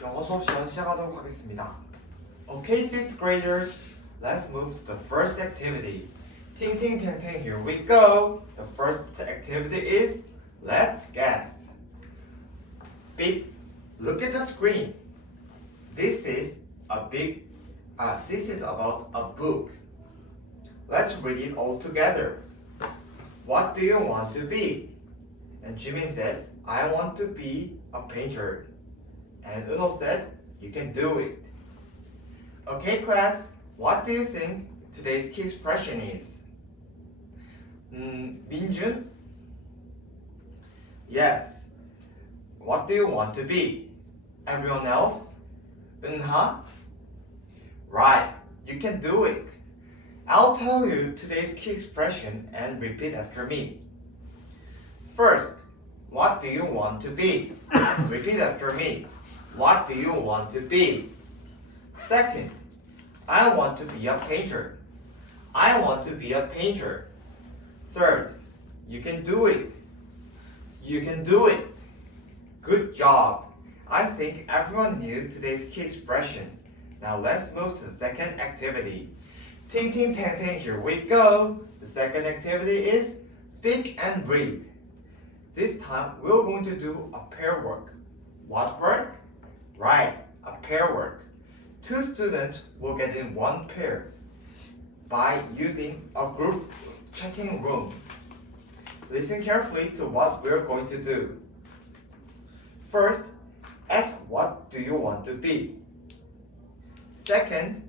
영어 수업 시간 시작하도록 하겠습니다. Okay, fifth graders, let's move to the first activity. Ting ting ting ting, here we go. The first activity is let's guess. Beep, look at the screen. This is about a book. Let's read it all together. What do you want to be? And Jimin said, I want to be a painter. And Uno said, you can do it. Okay, class, what do you think today's key expression is? Minjun? Yes. What do you want to be? Everyone else? Unha? Right, you can do it. I'll tell you today's key expression and repeat after me. First, what do you want to be? Repeat after me. What do you want to be? Second, I want to be a painter. I want to be a painter. Third, you can do it. You can do it. Good job. I think everyone knew today's key expression. Now let's move to the second activity. Ting ting tang tang, here we go. The second activity is speak and read. This time we're going to do a pair work. What work? Right, a pair work. Two students will get in one pair by using a group chatting room. Listen carefully to what we're going to do. First, ask what do you want to be? Second,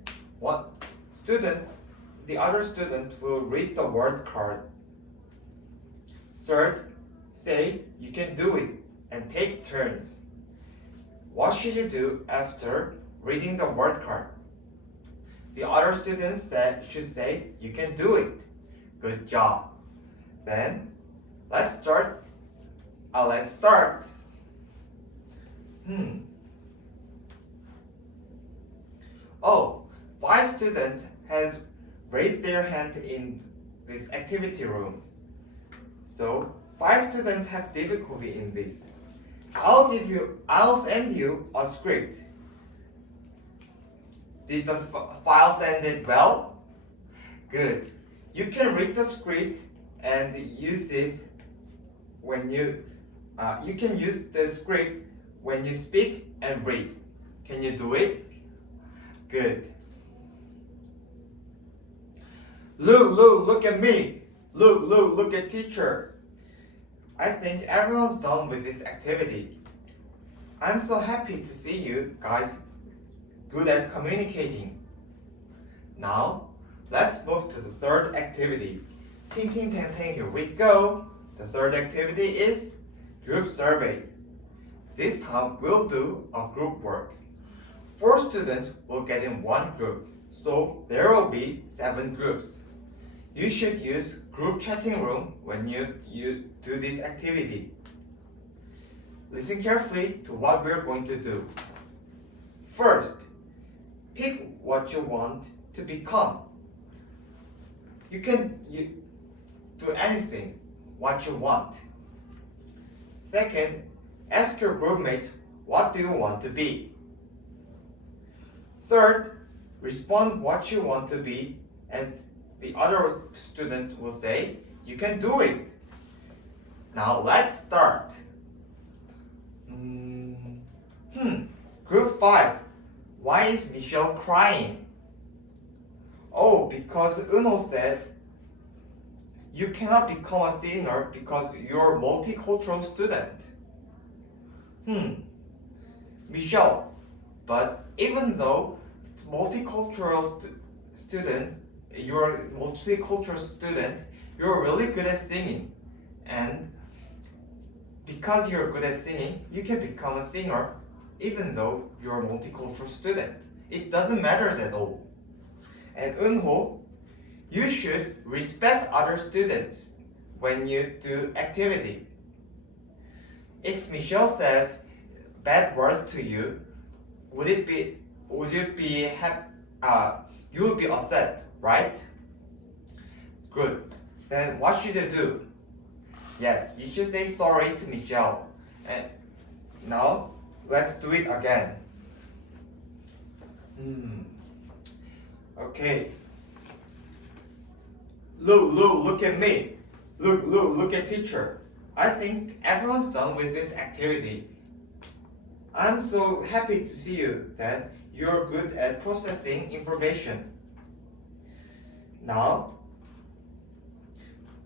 the other student will read the word card. Third, say you can do it and take turns. What should you do after reading the word card? The other students should say you can do it. Good job. Then let's start. Oh, 5 students has raised their hand in this activity room. So 5 students have difficulty in this. I'll send you a script. Did the file send it well? Good. You can read the script and use this when you can use the script when you speak and read. Can you do it? Good. Look at me. Look at teacher. I think everyone's done with this activity. I'm so happy to see you guys good at communicating. Now, let's move to the third activity. Ting ting tang tang, here we go. The third activity is group survey. This time we'll do a group work. 4 students will get in one group, so there will be 7 groups. You should use group chatting room when you do this activity. Listen carefully to what we're going to do. First, pick what you want to become. You can do anything what you want. Second, ask your groupmates what do you want to be. Third, respond what you want to be, and the other student will say, you can do it. Now let's start. Group 5. Why is Michelle crying? Oh, because Uno said you cannot become a singer because you're a multicultural student. Michelle, but even though multicultural students, you're a multicultural student, you're really good at singing. And because you're good at singing, you can become a singer even though you're a multicultural student. It doesn't matter at all. And Eunho, you should respect other students when you do activity. If Michelle says bad words to you, you would be upset, right? Good. Then what should you do? Yes, you should say sorry to Michelle. And now let's do it again. Okay. Look at me. Look at teacher. I think everyone's done with this activity. I'm so happy to see you that you're good at processing information. Now,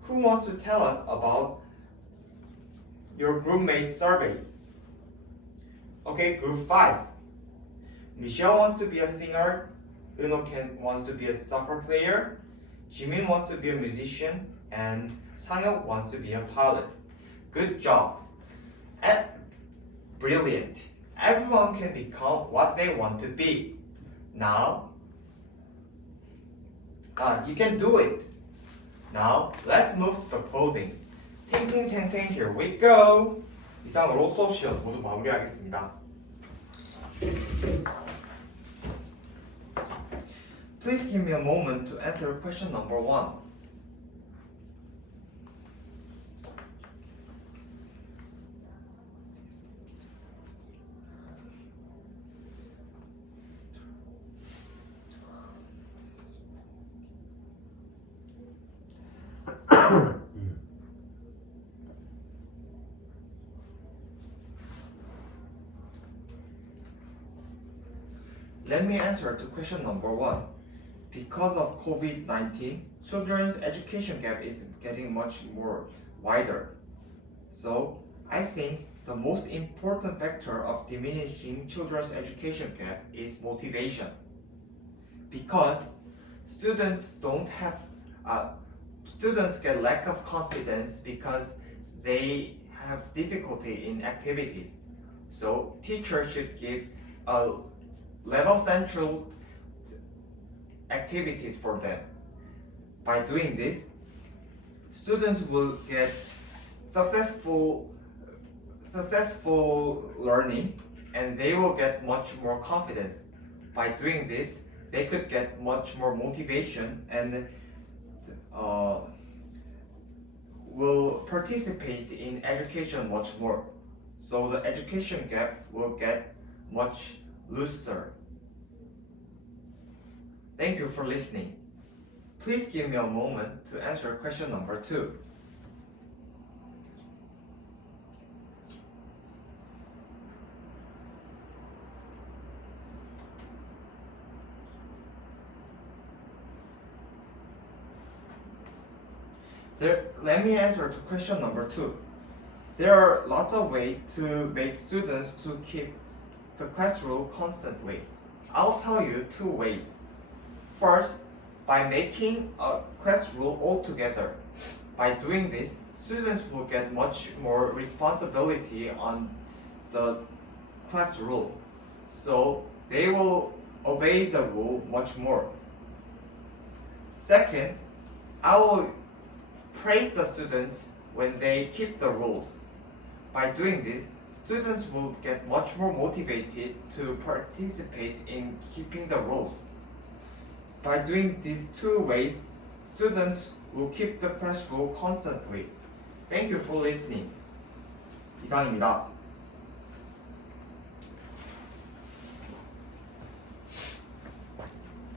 who wants to tell us about your groupmate survey? Okay, group 5. Michelle wants to be a singer, Uno wants to be a soccer player, Jimin wants to be a musician, and Sanghyuk wants to be a pilot. Good job. Brilliant. Everyone can become what they want to be. Now, you can do it. Now, let's move to the closing. 팅팅탱탱, here we go. 이상으로 수업 시간 모두 마무리하겠습니다. Please give me a moment to enter question number 1. Let me answer to question number 1. Because of COVID-19, children's education gap is getting much more wider. So, I think the most important factor of diminishing children's education gap is motivation. Because students get lack of confidence because they have difficulty in activities. So, teachers should give a level central activities for them. By doing this, students will get successful learning and they will get much more confidence. By doing this, they could get much more motivation and will participate in education much more. So the education gap will get much looser. Thank you for listening. Please give me a moment to answer question number 2. Let me answer to question number 2. There are lots of ways to make students to keep the classroom constantly. I'll tell you 2 ways. First, by making a class rule altogether. By doing this, students will get much more responsibility on the class rule. So they will obey the rule much more. Second, I will praise the students when they keep the rules. By doing this, students will get much more motivated to participate in keeping the rules. By doing these 2 ways, students will keep the class rule constantly. Thank you for listening. 이상입니다.